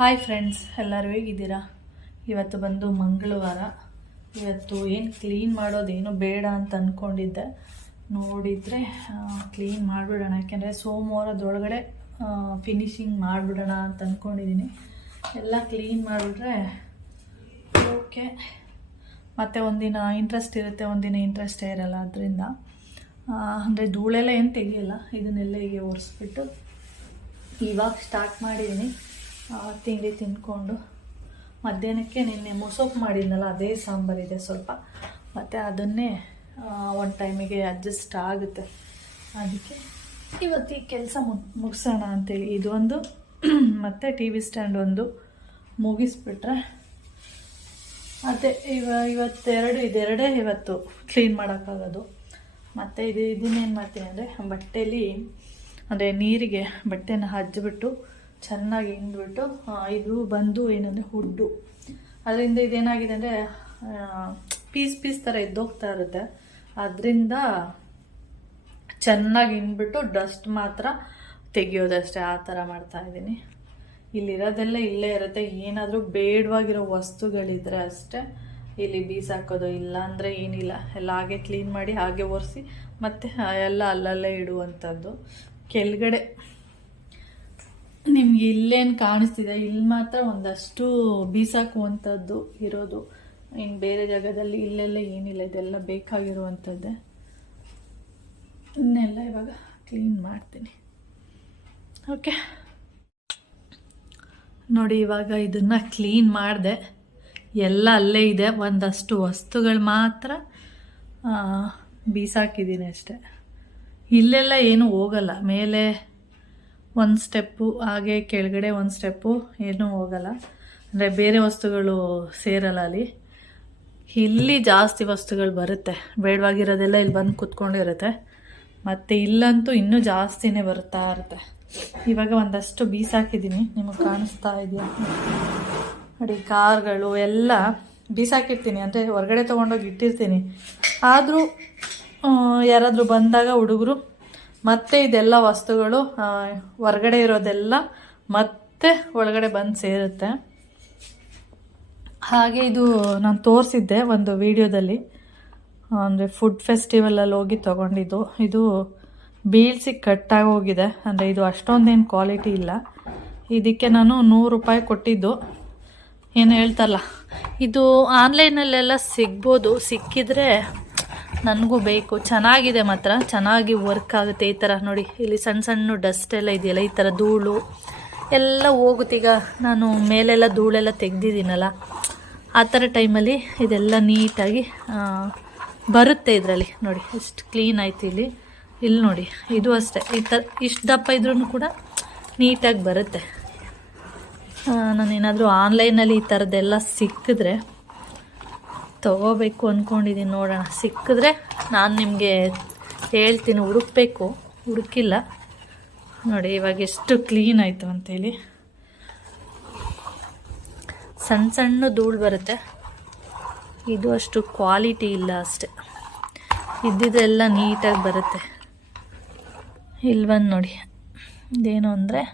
Hi friends, ಎಲ್ಲರೂ ಹೇಗಿದ್ದೀರಾ? ಇವತ್ತು ಬಂದು ಮಂಗಳವಾರ. ಇವತ್ತು ಏನು ಕ್ಲೀನ್ ಮಾಡೋದೇನು ಬೇಡ ಅಂತ ಅಂದ್ಕೊಂಡಿದ್ದೆ. ನೋಡಿದರೆ ಕ್ಲೀನ್ ಮಾಡಿಬಿಡೋಣ, ಯಾಕೆಂದರೆ ಸೋಮವಾರದೊಳಗಡೆ ಫಿನಿಶಿಂಗ್ ಮಾಡಿಬಿಡೋಣ ಅಂತ ಅಂದ್ಕೊಂಡಿದ್ದೀನಿ. ಎಲ್ಲ ಕ್ಲೀನ್ ಮಾಡಿಬಿಟ್ರೆ ಓಕೆ. ಮತ್ತು ಒಂದಿನ ಇಂಟ್ರೆಸ್ಟ್ ಇರುತ್ತೆ, ಒಂದಿನ ಇಂಟ್ರೆಸ್ಟೇ ಇರಲ್ಲ. ಅದರಿಂದ ಅಂದರೆ ಧೂಳೆಲ್ಲ ಏನು ತೆಗಿಯಲ್ಲ, ಇದನ್ನೆಲ್ಲ ಹೀಗೆ ಒರೆಸ್ಬಿಟ್ಟು ಇವಾಗ ಸ್ಟಾರ್ಟ್ ಮಾಡಿದ್ದೀನಿ. ತಿಂಡಿ ತಿಂದ್ಕೊಂಡು ಮಧ್ಯಾಹ್ನಕ್ಕೆ ನಿನ್ನೆ ಮೊಸೊಪ್ಪು ಮಾಡಿದ್ನಲ್ಲ, ಅದೇ ಸಾಂಬಾರಿದೆ ಸ್ವಲ್ಪ, ಮತ್ತು ಅದನ್ನೇ ಒಂದು ಟೈಮಿಗೆ ಅಡ್ಜಸ್ಟ್ ಆಗುತ್ತೆ. ಅದಕ್ಕೆ ಇವತ್ತು ಈ ಕೆಲಸ ಮುಗಿಸೋಣ ಅಂತೇಳಿ ಇದೊಂದು ಮತ್ತು ಟಿ ವಿ ಸ್ಟ್ಯಾಂಡ್ ಒಂದು ಮುಗಿಸ್ಬಿಟ್ರೆ ಅದೇ ಇದೆರಡೇ ಇವತ್ತು ಕ್ಲೀನ್ ಮಾಡೋಕ್ಕಾಗೋದು. ಮತ್ತು ಇದನ್ನೇನು ಮಾಡ್ತೀನಿ ಅಂದರೆ ಬಟ್ಟೆಯಲ್ಲಿ ಅಂದರೆ ನೀರಿಗೆ ಬಟ್ಟೆನ ಹಜ್ಜಿಬಿಟ್ಟು ಚೆನ್ನಾಗಿ ಹಿಂಡ್ಬಿಟ್ಟು, ಇದು ಬಂದು ಏನಂದರೆ ಹುಡ್ಡು, ಅದರಿಂದ ಇದೇನಾಗಿದೆ ಅಂದರೆ ಪೀಸ್ ಥರ ಎದ್ದೋಗ್ತಾ ಇರುತ್ತೆ. ಅದರಿಂದ ಚೆನ್ನಾಗಿ ಹಿಂಡ್ಬಿಟ್ಟು ಡಸ್ಟ್ ಮಾತ್ರ ತೆಗಿಯೋದಷ್ಟೇ, ಆ ಥರ ಮಾಡ್ತಾಯಿದ್ದೀನಿ. ಇಲ್ಲಿರೋದೆಲ್ಲ ಇಲ್ಲೇ ಇರುತ್ತೆ. ಏನಾದರೂ ಬೇಡವಾಗಿರೋ ವಸ್ತುಗಳಿದ್ರೆ ಅಷ್ಟೇ ಇಲ್ಲಿ ಬೀಸಾಕೋದು, ಇಲ್ಲ ಅಂದರೆ ಏನಿಲ್ಲ. ಎಲ್ಲ ಹಾಗೆ ಕ್ಲೀನ್ ಮಾಡಿ ಹಾಗೆ ಒರೆಸಿ ಮತ್ತು ಎಲ್ಲ ಅಲ್ಲಲ್ಲೇ ಇಡುವಂಥದ್ದು. ಕೆಳಗಡೆ ನಿಮ್ಗೆ ಇಲ್ಲೇನು ಕಾಣಿಸ್ತಿದೆ, ಇಲ್ಲಿ ಮಾತ್ರ ಒಂದಷ್ಟು ಬೀಸಾಕುವಂಥದ್ದು ಇರೋದು. ಇನ್ನು ಬೇರೆ ಜಾಗದಲ್ಲಿ ಇಲ್ಲೆಲ್ಲ ಏನಿಲ್ಲ, ಇದೆಲ್ಲ ಬೇಕಾಗಿರುವಂಥದ್ದೇ. ಇನ್ನೆಲ್ಲ ಇವಾಗ ಕ್ಲೀನ್ ಮಾಡ್ತೀನಿ. ಓಕೆ ನೋಡಿ, ಇವಾಗ ಇದನ್ನು ಕ್ಲೀನ್ ಮಾಡಿದೆ. ಎಲ್ಲ ಅಲ್ಲೇ ಇದೆ, ಒಂದಷ್ಟು ವಸ್ತುಗಳು ಮಾತ್ರ ಬೀಸಾಕಿದ್ದೀನಿ ಅಷ್ಟೆ. ಇಲ್ಲೆಲ್ಲ ಏನೂ ಹೋಗಲ್ಲ, ಮೇಲೆ ಒಂದು ಸ್ಟೆಪ್ಪು ಹಾಗೆ ಕೆಳಗಡೆ ಒಂದು ಸ್ಟೆಪ್ಪು ಏನೂ ಹೋಗಲ್ಲ. ಅಂದರೆ ಬೇರೆ ವಸ್ತುಗಳು ಸೇರಲ್ಲ ಅಲ್ಲಿ. ಇಲ್ಲಿ ಜಾಸ್ತಿ ವಸ್ತುಗಳು ಬರುತ್ತೆ, ಬೇಡವಾಗಿರೋದೆಲ್ಲ ಇಲ್ಲಿ ಬಂದು ಕೂತ್ಕೊಂಡಿರುತ್ತೆ. ಮತ್ತು ಇಲ್ಲಂತೂ ಇನ್ನೂ ಜಾಸ್ತಿನೇ ಬರ್ತಾ ಇರುತ್ತೆ. ಇವಾಗ ಒಂದಷ್ಟು ಬೀಸಾಕಿದ್ದೀನಿ, ನಿಮಗೆ ಕಾಣಿಸ್ತಾ ಇದೆಯಾ ನೋಡಿ. ಕಾರ್ಗಳು ಎಲ್ಲ ಬೀಸಾಕಿರ್ತೀನಿ, ಅಂದರೆ ಹೊರಗಡೆ ತೊಗೊಂಡೋಗಿ ಇಟ್ಟಿರ್ತೀನಿ. ಆದರೂ ಯಾರಾದರೂ ಬಂದಾಗ ಹುಡುಗರು ಮತ್ತೆ ಇದೆಲ್ಲ ವಸ್ತುಗಳು ಹೊರಗಡೆ ಇರೋದೆಲ್ಲ ಮತ್ತೆ ಒಳಗಡೆ ಬಂದು ಸೇರುತ್ತೆ. ಹಾಗೆ ಇದು ನಾನು ತೋರಿಸಿದ್ದೆ ಒಂದು ವಿಡಿಯೋದಲ್ಲಿ, ಅಂದರೆ ಫುಡ್ ಫೆಸ್ಟಿವಲಲ್ಲಿ ಹೋಗಿ ತೊಗೊಂಡಿದ್ದು. ಇದು ಬೀಳ್ಸಿ ಕಟ್ಟಾಗಿ ಹೋಗಿದೆ, ಅಂದರೆ ಇದು ಅಷ್ಟೊಂದೇನು ಕ್ವಾಲಿಟಿ ಇಲ್ಲ. ಇದಕ್ಕೆ ನಾನು 100 ರೂಪಾಯಿ ಕೊಟ್ಟಿದ್ದು. ಏನು ಹೇಳ್ತಾರಲ್ಲ, ಇದು ಆನ್ಲೈನಲ್ಲೆಲ್ಲ ಸಿಗ್ಬೋದು, ಸಿಕ್ಕಿದ್ರೆ ನನಗೂ ಬೇಕು. ಚೆನ್ನಾಗಿದೆ ಮಾತ್ರ, ಚೆನ್ನಾಗಿ ವರ್ಕ್ ಆಗುತ್ತೆ. ಈ ಥರ ನೋಡಿ, ಇಲ್ಲಿ ಸಣ್ಣ ಸಣ್ಣ ಡಸ್ಟ್ ಎಲ್ಲ ಇದೆಯಲ್ಲ, ಈ ಥರ ಧೂಳು ಎಲ್ಲ ಹೋಗುತ್ತೆ. ಈಗ ನಾನು ಮೇಲೆಲ್ಲ ಧೂಳೆಲ್ಲ ತೆಗ್ದಿದ್ದೀನಲ್ಲ, ಆ ಥರ ಟೈಮಲ್ಲಿ ಇದೆಲ್ಲ ನೀಟಾಗಿ ಬರುತ್ತೆ. ಇದರಲ್ಲಿ ನೋಡಿ ಎಷ್ಟು ಕ್ಲೀನ್ ಆಯ್ತು. ಇಲ್ಲಿ ನೋಡಿ, ಇದು ಅಷ್ಟೇ, ಈ ಥರ ಇಷ್ಟು ದಪ್ಪ ಇದ್ರೂ ಕೂಡ ನೀಟಾಗಿ ಬರುತ್ತೆ. ನಾನೇನಾದರೂ ಆನ್ಲೈನಲ್ಲಿ ಈ ಥರದ್ದೆಲ್ಲ ಸಿಕ್ಕಿದ್ರೆ ತೊಗೋಬೇಕು ಅಂದ್ಕೊಂಡಿದ್ದೀನಿ. ನೋಡೋಣ, ಸಿಕ್ಕಿದ್ರೆ ನಾನು ನಿಮಗೆ ಹೇಳ್ತೀನಿ. ಹುಡುಕಿಲ್ಲ ನೋಡಿ. ಇವಾಗ ಎಷ್ಟು ಕ್ಲೀನ್ ಆಯಿತು ಅಂತೇಳಿ. ಸಣ್ಣ ಸಣ್ಣ ಧೂಳು ಬರುತ್ತೆ, ಇದು ಅಷ್ಟು ಕ್ವಾಲಿಟಿ ಇಲ್ಲ ಅಷ್ಟೆ. ಇದ್ದಿದ್ದೆಲ್ಲ ನೀಟಾಗಿ ಬರುತ್ತೆ. ಇಲ್ಲಿ ಬಂದು ನೋಡಿ, ಇದೇನು ಅಂದರೆ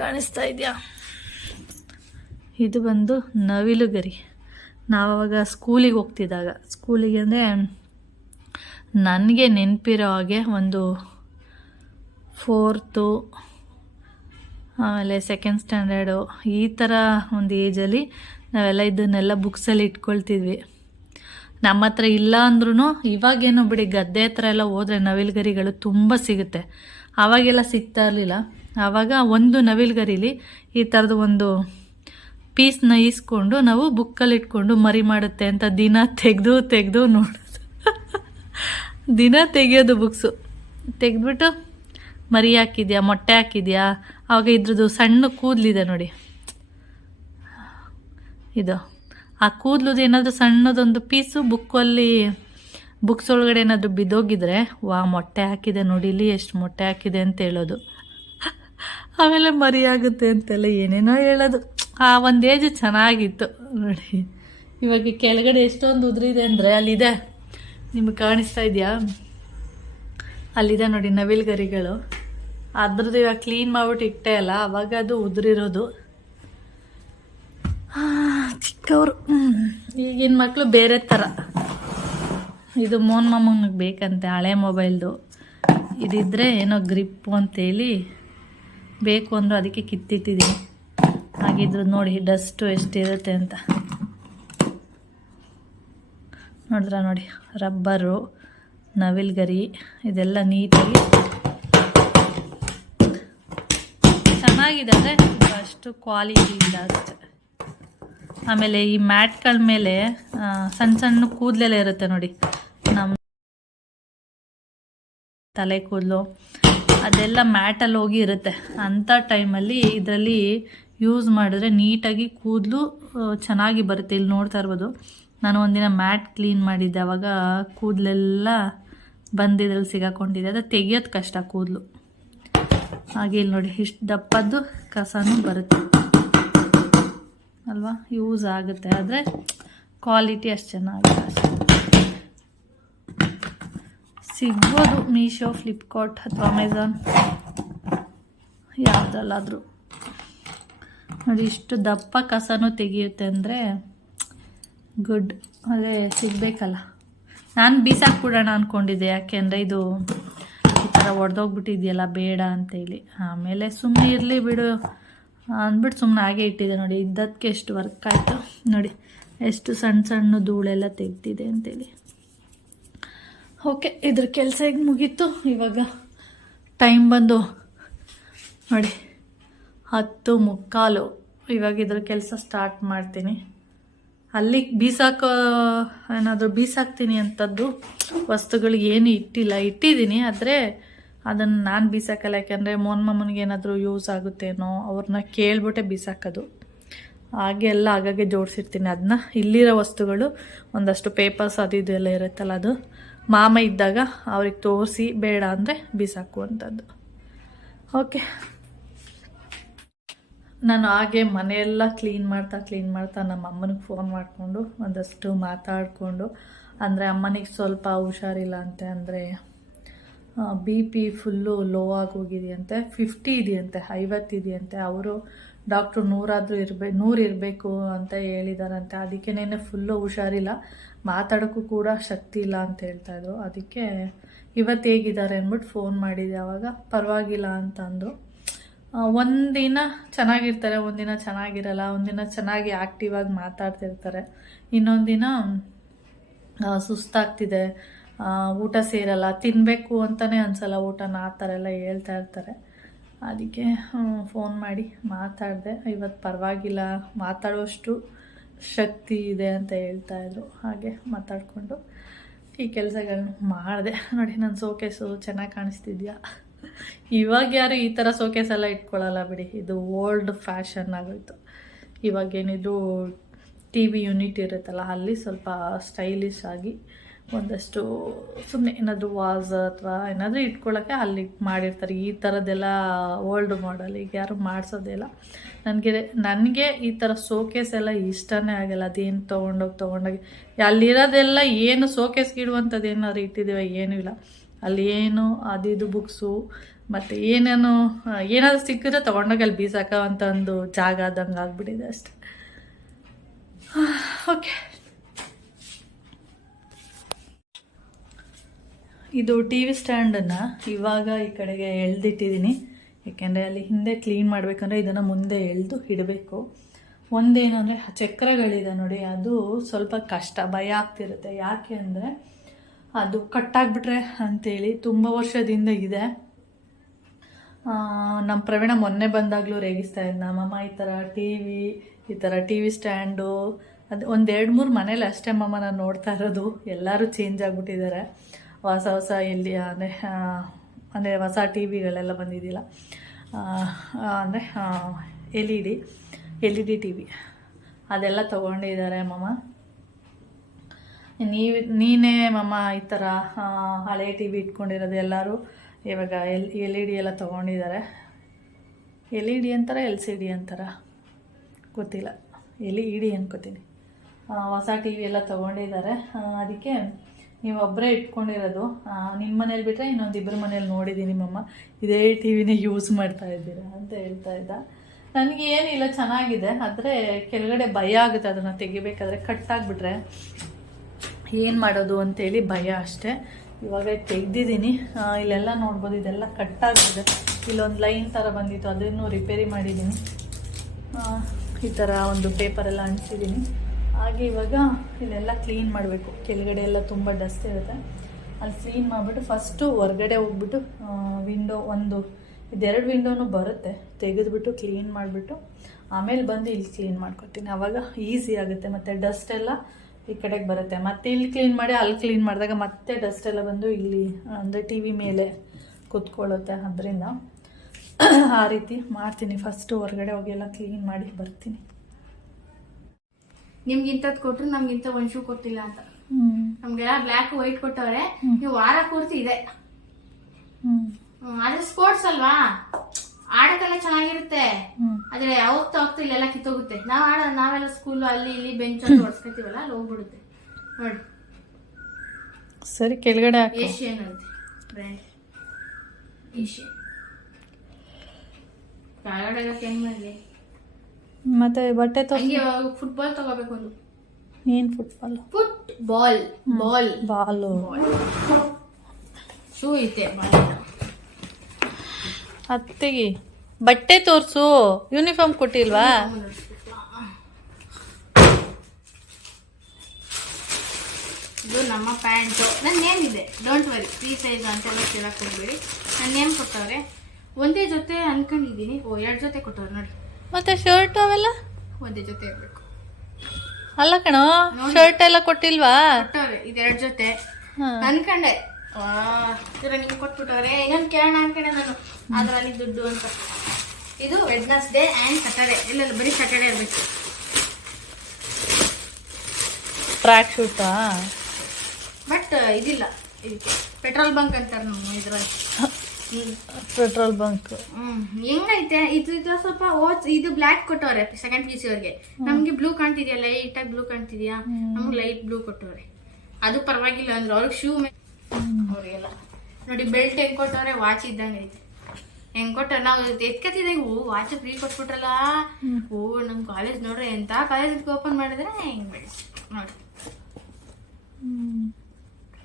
ಕಾಣಿಸ್ತಾ ಇದೆಯಾ, ಇದು ಬಂದು ನವಿಲುಗರಿ. ನಾವಾಗ ಸ್ಕೂಲಿಗೆ ಹೋಗ್ತಿದ್ದಾಗ, ಸ್ಕೂಲಿಗೆ ಅಂದರೆ ನನಗೆ ನೆನಪಿರೋ ಹಾಗೆ ಒಂದು 4th ಆಮೇಲೆ 2nd ಸ್ಟ್ಯಾಂಡರ್ಡು ಈ ಥರ ಒಂದು ಏಜಲ್ಲಿ ನಾವೆಲ್ಲ ಇದನ್ನೆಲ್ಲ ಬುಕ್ಸಲ್ಲಿ ಇಟ್ಕೊಳ್ತಿದ್ವಿ. ನಮ್ಮ ಹತ್ರ ಇಲ್ಲ ಅಂದ್ರೂ ಇವಾಗೇನೋ ಬಿಡಿ, ಗದ್ದೆ ಹತ್ರ ಎಲ್ಲ ಹೋದರೆ ನವಿಲುಗರಿಗಳು ತುಂಬ ಸಿಗುತ್ತೆ. ಆವಾಗೆಲ್ಲ ಸಿಗ್ತಾ ಇರಲಿಲ್ಲ. ಆವಾಗ ಒಂದು ನವಿಲುಗರಿಲಿ ಈ ಥರದ್ದು ಒಂದು ಪೀಸ್ನ ಈಸ್ಕೊಂಡು ನಾವು ಬುಕ್ಕಲ್ಲಿ ಇಟ್ಕೊಂಡು ಮರಿ ಮಾಡುತ್ತೆ ಅಂತ ದಿನ ತೆಗೆದು ನೋಡೋದು. ದಿನ ತೆಗಿಯೋದು ಬುಕ್ಸು, ತೆಗೆದ್ಬಿಟ್ಟು ಮರಿ ಹಾಕಿದ್ಯಾ, ಮೊಟ್ಟೆ ಹಾಕಿದ್ಯಾ. ಆವಾಗ ಇದ್ರದ್ದು ಸಣ್ಣ ಕೂದಲಿದೆ ನೋಡಿ, ಇದು ಆ ಕೂದಲುದು ಏನಾದರೂ ಸಣ್ಣದೊಂದು ಪೀಸು ಬುಕ್ಸ್ ಒಳಗಡೆ ಏನಾದರೂ ಬಿದ್ದೋಗಿದ್ರೆ, ಮೊಟ್ಟೆ ಹಾಕಿದೆ ನೋಡಿ, ಇಲ್ಲಿ ಎಷ್ಟು ಮೊಟ್ಟೆ ಹಾಕಿದೆ ಅಂತ ಹೇಳೋದು. ಆಮೇಲೆ ಮರಿ ಆಗುತ್ತೆ ಅಂತೆಲ್ಲ ಏನೇನೋ ಹೇಳೋದು. ಆ ಒಂದು ಏಜ್ ಚೆನ್ನಾಗಿತ್ತು ನೋಡಿ. ಇವಾಗ ಕೆಳಗಡೆ ಎಷ್ಟೊಂದು ಉದುರಿದೆ ಅಂದರೆ, ಅಲ್ಲಿದೆ, ನಿಮಗೆ ಕಾಣಿಸ್ತಾ ಇದೆಯಾ, ಅಲ್ಲಿದೆ ನೋಡಿ ನವಿಲುಗರಿಗಳು. ಅದ್ರದ್ದು ಇವಾಗ ಕ್ಲೀನ್ ಮಾಡ್ಬಿಟ್ಟು ಇಟ್ಟೆ ಅಲ್ಲ, ಅವಾಗ ಅದು ಉದುರಿರೋದು. ಚಿಕ್ಕವರು ಈಗಿನ ಮಕ್ಕಳು ಬೇರೆ ಥರ. ಇದು ಮೋನ್ ಮಾಮನಿಗೆ ಬೇಕಂತೆ ಹಳೆ ಮೊಬೈಲ್ದು. ಇದಿದ್ರೆ ಏನೋ ಗ್ರಿಪ್ಪು ಅಂತೇಳಿ ಬೇಕು ಅಂದರು, ಅದಕ್ಕೆ ಕಿತ್ತಿಟ್ಟಿದ್ದೀನಿ. ಹಾಗಿದ್ರು ನೋಡಿ ಡಸ್ಟು ಎಷ್ಟಿರುತ್ತೆ ಅಂತ. ನೋಡಿದ್ರ ನೋಡಿ, ರಬ್ಬರು, ನವಿಲ್ಗರಿ ಇದೆಲ್ಲ ನೀಟಾಗಿ ಚೆನ್ನಾಗಿದೆ. ಅಂದರೆ ಅಷ್ಟು ಕ್ವಾಲಿಟಿ ಇಲ್ಲ ಅಷ್ಟೆ. ಆಮೇಲೆ ಈ ಮ್ಯಾಟ್ಗಳ ಮೇಲೆ ಸಣ್ಣ ಸಣ್ಣ ಕೂದಲೆಲ್ಲ ಇರುತ್ತೆ ನೋಡಿ, ನಮ್ಮ ತಲೆ ಕೂದಲು ಅದೆಲ್ಲ ಮ್ಯಾಟಲ್ಲಿ ಹೋಗಿ ಇರುತ್ತೆ. ಅಂಥ ಟೈಮಲ್ಲಿ ಇದರಲ್ಲಿ ಯೂಸ್ ಮಾಡಿದ್ರೆ ನೀಟಾಗಿ ಕೂದಲು ಚೆನ್ನಾಗಿ ಬರುತ್ತೆ. ಇಲ್ಲಿ ನೋಡ್ತಾ ಇರ್ಬೋದು, ನಾನು ಒಂದಿನ ಮ್ಯಾಟ್ ಕ್ಲೀನ್ ಮಾಡಿದ್ದೆ, ಆವಾಗ ಕೂದಲೆಲ್ಲ ಬಂದಿದ್ರಲ್ಲಿ ಸಿಗಾಕೊಂಡಿದೆ. ಅದು ತೆಗಿಯೋದು ಕಷ್ಟ ಕೂದಲು. ಹಾಗೆ ಇಲ್ಲಿ ನೋಡಿ, ಇಷ್ಟು ದಪ್ಪದ್ದು ಕಸನೂ ಬರುತ್ತೆ ಅಲ್ವಾ, ಯೂಸ್ ಆಗುತ್ತೆ. ಆದರೆ ಕ್ವಾಲಿಟಿ ಅಷ್ಟು ಚೆನ್ನಾಗಿದೆ. ಸಿಗ್ಬೋದು ಮೀಶೋ, ಫ್ಲಿಪ್ಕಾರ್ಟ್ ಅಥವಾ ಅಮೆಝಾನ್ ಯಾವುದಲ್ಲಾದರೂ ನೋಡಿ. ಇಷ್ಟು ದಪ್ಪ ಕಸನೂ ತೆಗಿಯುತ್ತೆ ಅಂದರೆ ಗುಡ್. ಅದೇ ಸಿಗಬೇಕಲ್ಲ. ನಾನು ಬೀಸಾಕ್ಬಿಡೋಣ ಅಂದ್ಕೊಂಡಿದ್ದೆ, ಯಾಕೆಂದರೆ ಇದು ಈ ಥರ ಒಡೆದೋಗ್ಬಿಟ್ಟಿದೆಯಲ್ಲ, ಬೇಡ ಅಂತೇಳಿ. ಆಮೇಲೆ ಸುಮ್ಮನೆ ಇರಲಿ ಬಿಡು ಅಂದ್ಬಿಟ್ಟು ಸುಮ್ಮನೆ ಹಾಗೆ ಇಟ್ಟಿದೆ. ನೋಡಿ ಇದ್ದದಕ್ಕೆ ಎಷ್ಟು ವರ್ಕ್ ಆಯಿತು ನೋಡಿ, ಎಷ್ಟು ಸಣ್ಣ ಸಣ್ಣ ಧೂಳೆಲ್ಲ ತೆಗ್ದಿದೆ ಅಂತೇಳಿ. ಓಕೆ, ಇದ್ರ ಕೆಲಸ ಈಗ ಮುಗೀತು. ಇವಾಗ ಟೈಮ್ ಬಂದು ನೋಡಿ 10:45. ಇವಾಗ ಇದ್ರ ಕೆಲಸ ಸ್ಟಾರ್ಟ್ ಮಾಡ್ತೀನಿ. ಅಲ್ಲಿ ಏನಾದರೂ ಬೀಸಾಕ್ತೀನಿ ಅಂಥದ್ದು ವಸ್ತುಗಳಿಗೆ ಏನು ಇಟ್ಟಿದ್ದೀನಿ. ಆದರೆ ಅದನ್ನು ನಾನು ಬೀಸಾಕಲ್ಲ, ಯಾಕೆಂದರೆ ಮೋನ್ ಮಾಮನಿಗೆ ಏನಾದರೂ ಯೂಸ್ ಆಗುತ್ತೇನೋ ಅವ್ರನ್ನ ಕೇಳ್ಬಿಟ್ಟೆ ಬೀಸಾಕೋದು. ಹಾಗೆ ಎಲ್ಲ ಆಗಾಗೆ ಜೋಡಿಸಿರ್ತೀನಿ. ಅದನ್ನ ಇಲ್ಲಿರೋ ವಸ್ತುಗಳು ಒಂದಷ್ಟು ಪೇಪರ್ಸ್ ಅದು ಇದು ಎಲ್ಲ ಇರುತ್ತಲ್ಲ, ಅದು ಮಾಮ ಇದ್ದಾಗ ಅವ್ರಿಗೆ ತೋರಿಸಿ ಬೇಡ ಅಂದರೆ ಬೀಸಾಕುವಂಥದ್ದು. ಓಕೆ, ನಾನು ಹಾಗೆ ಮನೆಯೆಲ್ಲ ಕ್ಲೀನ್ ಮಾಡ್ತಾ ನಮ್ಮ ಅಮ್ಮನಿಗೆ ಫೋನ್ ಮಾಡಿಕೊಂಡು ಒಂದಷ್ಟು ಮಾತಾಡಿಕೊಂಡು, ಅಂದರೆ ಅಮ್ಮನಿಗೆ ಸ್ವಲ್ಪ ಹುಷಾರಿಲ್ಲ ಅಂತೆ. ಅಂದರೆ BP ಫುಲ್ಲು ಲೋ ಆಗಿ ಹೋಗಿದೆಯಂತೆ. 50 ಇದೆಯಂತೆ, 50 ಇದೆಯಂತೆ. ಅವರು ಡಾಕ್ಟ್ರು 100 ಇರಬೇಕು ಅಂತ ಹೇಳಿದಾರಂತೆ. ಅದಕ್ಕೇನೆ ಫುಲ್ಲು ಹುಷಾರಿಲ್ಲ, ಮಾತಾಡೋಕ್ಕೂ ಕೂಡ ಶಕ್ತಿ ಇಲ್ಲ ಅಂತ ಹೇಳ್ತಾಯಿದ್ರು. ಅದಕ್ಕೆ ಇವತ್ತು ಹೇಗಿದ್ದಾರೆ ಅಂದ್ಬಿಟ್ಟು ಫೋನ್ ಮಾಡಿದೆ. ಆವಾಗ ಪರವಾಗಿಲ್ಲ ಅಂತ ಅಂದರು. ಒಂದಿನ ಚೆನ್ನಾಗಿರ್ತಾರೆ, ಒಂದಿನ ಚೆನ್ನಾಗಿರಲ್ಲ. ಒಂದಿನ ಚೆನ್ನಾಗಿ ಆ್ಯಕ್ಟಿವ್ ಆಗಿ ಮಾತಾಡ್ತಿರ್ತಾರೆ, ಇನ್ನೊಂದು ದಿನ ಸುಸ್ತಾಗ್ತಿದೆ, ಊಟ ಸೇರಲ್ಲ, ತಿನ್ನಬೇಕು ಅಂತಲೇ ಅನಿಸಲ್ಲ ಊಟನ, ಆ ಥರ ಎಲ್ಲ ಹೇಳ್ತಾ ಇರ್ತಾರೆ. ಅದಕ್ಕೆ ಫೋನ್ ಮಾಡಿ ಮಾತಾಡಿದೆ. ಇವತ್ತು ಪರವಾಗಿಲ್ಲ, ಮಾತಾಡೋಷ್ಟು ಶಕ್ತಿ ಇದೆ ಅಂತ ಹೇಳ್ತಾಯಿದ್ರು. ಹಾಗೆ ಮಾತಾಡಿಕೊಂಡು ಈ ಕೆಲಸಗಳನ್ನ ಮಾಡಿದೆ. ನೋಡಿ, ನನ್ನ ಸೋಕೇಸು ಚೆನ್ನಾಗಿ ಕಾಣಿಸ್ತಿದ್ಯಾ? ಇವಾಗ ಯಾರು ಈ ಥರ ಸೋಕೇಸ್ ಎಲ್ಲ ಇಟ್ಕೊಳ್ಳಲ್ಲ ಬಿಡಿ, ಇದು ಓಲ್ಡ್ ಫ್ಯಾಷನ್ ಆಗೋಯ್ತು. ಇವಾಗೇನಿದ್ರು TV ಯೂನಿಟ್ ಇರುತ್ತಲ್ಲ, ಅಲ್ಲಿ ಸ್ವಲ್ಪ ಸ್ಟೈಲಿಶ್ ಆಗಿ ಒಂದಷ್ಟು ಸುಮ್ಮನೆ ಏನಾದರೂ ವಾಸ್ ಅಥವಾ ಏನಾದರೂ ಇಟ್ಕೊಳ್ಳೋಕ್ಕೆ ಅಲ್ಲಿ ಮಾಡಿರ್ತಾರೆ. ಈ ಥರದ್ದೆಲ್ಲ ಓಲ್ಡ್ ಮಾಡಲ್, ಈಗ ಯಾರು ಮಾಡಿಸೋದೇ ಇಲ್ಲ. ನನಗೆ ಈ ಥರ ಸೋಕೇಸ್ ಎಲ್ಲ ಇಷ್ಟನೇ ಆಗಲ್ಲ. ಅದೇನು ತೊಗೊಂಡೋಗಿ ಅಲ್ಲಿರೋದೆಲ್ಲ ಏನು ಸೋಕೇಸ್ಗೆ ಇಡುವಂಥದ್ದು ಏನಾದ್ರು ಇಟ್ಟಿದ್ದೀವ, ಏನೂ ಇಲ್ಲ. ಅಲ್ಲಿ ಏನು ಅದಿದು ಬುಕ್ಸು ಮತ್ತು ಏನಾದರೂ ಸಿಕ್ಕಿದ್ರೆ ತೊಗೊಂಡೋಗಿ ಅಲ್ಲಿ ಬೀಸಾಕೋವಂಥ ಒಂದು ಜಾಗ ಆದಂಗೆ ಆಗಿಬಿಟ್ಟಿದೆ ಅಷ್ಟೆ. ಓಕೆ, ಇದು TV ಸ್ಟ್ಯಾಂಡನ್ನು ಇವಾಗ ಈ ಕಡೆಗೆ ಎಳೆದಿಟ್ಟಿದ್ದೀನಿ. ಯಾಕೆಂದರೆ ಅಲ್ಲಿ ಹಿಂದೆ ಕ್ಲೀನ್ ಮಾಡಬೇಕಂದ್ರೆ ಇದನ್ನು ಮುಂದೆ ಎಳೆದು ಇಡಬೇಕು. ಒಂದೇನಂದರೆ ಚಕ್ರಗಳಿದೆ ನೋಡಿ, ಅದು ಸ್ವಲ್ಪ ಕಷ್ಟ, ಭಯ ಆಗ್ತಿರುತ್ತೆ. ಯಾಕೆ ಅಂದರೆ ಅದು ಕಟ್ಟಾಗ್ಬಿಟ್ರೆ ಅಂಥೇಳಿ ತುಂಬ ವರ್ಷದಿಂದ ಇದೆ. ನಮ್ಮ ಪ್ರವೀಣ ಮೊನ್ನೆ ಬಂದಾಗಲೂ ರೇಗಿಸ್ತಾ ಇದ್ದ, ನಮ್ಮಮ್ಮ ಈ ಥರ TV ಸ್ಟ್ಯಾಂಡು ಅದು 1-2-3 ಮನೇಲಿ ಅಷ್ಟೇ ಮಮ್ಮ ನಾನು ನೋಡ್ತಾ ಇರೋದು. ಎಲ್ಲರೂ ಚೇಂಜ್ ಆಗಿಬಿಟ್ಟಿದ್ದಾರೆ. ಹೊಸ ಅಂದರೆ ಹೊಸ TVಗಳೆಲ್ಲ ಬಂದಿದ್ದಿಲ್ಲ. ಅಂದರೆ LED TV ಅದೆಲ್ಲ ತೊಗೊಂಡಿದ್ದಾರೆ ಮಮ್ಮ. ನೀನೇ ಮಮ್ಮ ಈ ಥರ ಹಳೆ TV ಇಟ್ಕೊಂಡಿರೋದು. ಎಲ್ಲರೂ ಇವಾಗ LED ಎಲ್ಲ ತೊಗೊಂಡಿದ್ದಾರೆ. LED ಅಂತಾರೆ, LCD ಅಂತಾರ ಗೊತ್ತಿಲ್ಲ, LED ಅನ್ಕೋತೀನಿ. ಹೊಸ TV ಎಲ್ಲ ತೊಗೊಂಡಿದ್ದಾರೆ. ಅದಕ್ಕೆ ನೀವೊಬ್ಬರೇ ಇಟ್ಕೊಂಡಿರೋದು. ನಿಮ್ಮ ಮನೇಲಿ ಬಿಟ್ಟರೆ ಇನ್ನೊಂದಿಬ್ಬರ ಮನೇಲಿ ನೋಡಿದ್ದೀನಿ ನಿಮ್ಮಮ್ಮ ಇದೇ ಟಿ ವಿನೇ ಯೂಸ್ ಮಾಡ್ತಾ ಇದ್ದೀರಾ ಅಂತ ಹೇಳ್ತಾ ಇದ್ದ. ನನಗೆ ಏನಿಲ್ಲ, ಚೆನ್ನಾಗಿದೆ. ಆದರೆ ಕೆಳಗಡೆ ಭಯ ಆಗುತ್ತೆ ಅದನ್ನು ತೆಗಿಬೇಕಾದ್ರೆ, ಕಟ್ಟಾಗ್ಬಿಟ್ರೆ ಏನು ಮಾಡೋದು ಅಂತೇಳಿ ಭಯ ಅಷ್ಟೇ. ಇವಾಗ ತೆಗ್ದಿದ್ದೀನಿ. ಇಲ್ಲೆಲ್ಲ ನೋಡ್ಬೋದು, ಇದೆಲ್ಲ ಕಟ್ಟಾಗಿದೆ. ಇಲ್ಲೊಂದು ಲೈನ್ ಥರ ಬಂದಿತ್ತು, ಅದನ್ನು ರಿಪೇರಿ ಮಾಡಿದ್ದೀನಿ. ಈ ಥರ ಒಂದು ಪೇಪರೆಲ್ಲ ಅಂಟಿಸಿದ್ದೀನಿ. ಹಾಗೆ ಇವಾಗ ಇಲ್ಲೆಲ್ಲ ಕ್ಲೀನ್ ಮಾಡಬೇಕು. ಕೆಳಗಡೆ ಎಲ್ಲ ತುಂಬ ಡಸ್ಟ್ ಇರುತ್ತೆ, ಅಲ್ಲಿ ಕ್ಲೀನ್ ಮಾಡಿಬಿಟ್ಟು ಫಸ್ಟು ಹೊರಗಡೆ ಹೋಗ್ಬಿಟ್ಟು ಇದೆರಡು ವಿಂಡೋನು ಬರುತ್ತೆ, ತೆಗೆದುಬಿಟ್ಟು ಕ್ಲೀನ್ ಮಾಡಿಬಿಟ್ಟು ಆಮೇಲೆ ಬಂದು ಇಲ್ಲಿ ಕ್ಲೀನ್ ಮಾಡ್ಕೊತೀನಿ. ಆವಾಗ ಈಸಿ ಆಗುತ್ತೆ. ಮತ್ತು ಡಸ್ಟ್ ಎಲ್ಲ ಈ ಕಡೆಗೆ ಬರುತ್ತೆ. ಮತ್ತೆ ಇಲ್ಲಿ ಕ್ಲೀನ್ ಮಾಡಿ ಅಲ್ಲಿ ಕ್ಲೀನ್ ಮಾಡಿದಾಗ ಮತ್ತೆ ಡಸ್ಟ್ ಎಲ್ಲ ಬಂದು ಇಲ್ಲಿ ಅಂದರೆ ಟಿ ವಿ ಮೇಲೆ ಕೂತ್ಕೊಳ್ಳುತ್ತೆ. ಅದರಿಂದ ಆ ರೀತಿ ಮಾಡ್ತೀನಿ. ಫಸ್ಟು ಹೊರಗಡೆ ಹೋಗಿ ಎಲ್ಲ ಕ್ಲೀನ್ ಮಾಡಿ ಬರ್ತೀನಿ. ನಿಮ್ಗೆ ಇಂಥದ್ದು ಕೊಟ್ರು ನಮ್ಗಿಂತ ಒಂದು ಶೂ ಕೊಟ್ಟಿಲ್ಲ ಅಂತ. ನಮ್ಗೆಲ್ಲ ಬ್ಲ್ಯಾಕ್ ವೈಟ್ ಕೊಟ್ಟವ್ರೆ, ನೀವು ವಾರ ಪೂರ್ತಿ ಇದೆ. ಆದ್ರೆ ಸ್ಪೋರ್ಟ್ಸ್ ಅಲ್ವಾ, ಆಡಕ್ಕೆಲ್ಲ ಚೆನ್ನಾಗಿರುತ್ತೆ. ಆದ್ರೆ ಹೋಗ್ತಾ ಹೋಗ್ತಾ ಇಲ್ಲೆಲ್ಲ ಕಿತ್ತೋಗುತ್ತೆ. ನಾವೆಲ್ಲ ಸ್ಕೂಲ್ ಅಲ್ಲಿ ಇಲ್ಲಿ ಬೆಂಚ್ ಅಂತ ಹೊಡ್ಸ್ಕೊತೀವಲ್ಲ, ಅಲ್ಲಿ ಹೋಗ್ಬಿಡುತ್ತೆ ನೋಡಿ. ಸರಿ, ಕೆಳಗಡೆ ಏಷ್ಯನ್ ಅಂತೆ ಬ್ರ್ಯಾಂಡ್, ಏಷ್ಯನ್. ಕೆಳಗಡೆ ಹೆಂಗ್ ಮಾಡಲಿ? ಮತ್ತೆ ಬಟ್ಟೆ ಫುಟ್ಬಾಲ್ ತಗೋಬೇಕು ಒಂದು. ಏನ್ ಫುಟ್ಬಾಲ್? ಬಾಲು ಶೂ ಐತೆ. ಅತ್ತಿಗೆ ಬಟ್ಟೆ ತೋರ್ಸು, ಯೂನಿಫಾರ್ಮ್ ಕೊಟ್ಟಿಲ್ವಾ? ಇದು ನಮ್ಮ ಪ್ಯಾಂಟು. ನನ್ನ ನೇಮ್ ಇದೆ, ಡೋಂಟ್ ವರಿ. 3 ಸೈಜ್ ಅಂತೆಲ್ಲ ಕೇಳಕ್ ಹೋಗ್ಬೇಡಿ. ನನ್ನ ನೇಮ್ ಕೊಟ್ಟವ್ರೆ. ಒಂದೇ ಜೊತೆ ಅನ್ಕೊಂಡಿದ್ದೀನಿ. 2 ಜೊತೆ ಕೊಟ್ಟವ್ರೆ ನೋಡಿ. ಮತ್ತೆ ಶರ್ಟ್ ಅವೆಲ್ಲ ಒಂದೇ ಜೊತೆ ಇರ್ಬೇಕು. ಅಲ್ಲ ಕಣೋ, ಶರ್ಟ್ ಎಲ್ಲ ಕೊಟ್ಟಿಲ್ವಾ? ಕೊಟ್ಟವ್ರೆ, ಇದು 2 ಜೊತೆ ಅನ್ಕೊಂಡೆ. ನಿಮ್ಗೆ ಕೊಟ್ಬಿಟ್ಟವ್ರೆ. ಇನ್ನೊಂದು ಕೇಳೋಣ ಅನ್ಕೊಂಡೆ ನಾನು, ಅದ್ರಲ್ಲಿ ದುಡ್ಡು ಅಂತ. ಇದು ವೆಡ್ನಸ್ಡೇ ಆ್ಯಂಡ್ ಸ್ಯಾಟರ್ಡೇ. ಇಲ್ಲ ಬರೀ ಸ್ಯಾಟರ್ಡೇ ಇರಬೇಕು. ಟ್ರ್ಯಾಕ್ ಶೂಟಾ? ಬಟ್ ಇದಿಲ್ಲ, ಇದಕ್ಕೆ ಪೆಟ್ರೋಲ್ ಬಂಕ್ ಅಂತಾರೆ ನಮ್ಮ ಇದ್ರಲ್ಲಿ. ಪೆಟ್ರೋಲ್ ಬಂಕ್ ಹೆಂಗೈತೆ ಇದು? ಸ್ವಲ್ಪ ಇದು ಬ್ಲ್ಯಾಕ್ ಕೊಟ್ಟವ್ರೆ ಸೆಕೆಂಡ್ ಪಿ ಸಿ ಅವ್ರಿಗೆ. ನಮ್ಗೆ ಬ್ಲೂ ಕಾಣ್ತಿದ್ಯಾ, ಲೈಟ್ ಆಗಿ ಬ್ಲೂ ಕಾಣ್ತಿದ್ಯಾ? ನಮ್ಗೆ ಲೈಟ್ ಬ್ಲೂ ಕೊಟ್ಟವ್ರೆ. ಅದು ಪರವಾಗಿಲ್ಲ ಅಂದ್ರೆ ಅವ್ರಿಗೆ ಶೂ ಅವ್ರಿಗೆಲ್ಲ ನೋಡಿ. ಬೆಲ್ಟ್ ಹೆಂಗ್ ಕೊಟ್ಟವ್ರೆ, ವಾಚ್ ಇದ್ದಂಗೆ ಐತೆ. ಹೆಂಗ್ ಕೊಟ್ಟ ನಾವು ಎತ್ಕತ್ತಿದ್ದೆ, ವಾಚ್ ಫ್ರೀ ಕೊಟ್ಬಿಟ್ರಲ್ಲ. ನಮ್ ಕಾಲೇಜ್ ನೋಡ್ರಿ, ಎಂತ ಕಾಲೇಜ್ ಓಪನ್ ಮಾಡಿದ್ರೆ ಹೆಂಗ್ ಬೆಲ್ಟ್ ನೋಡಿ.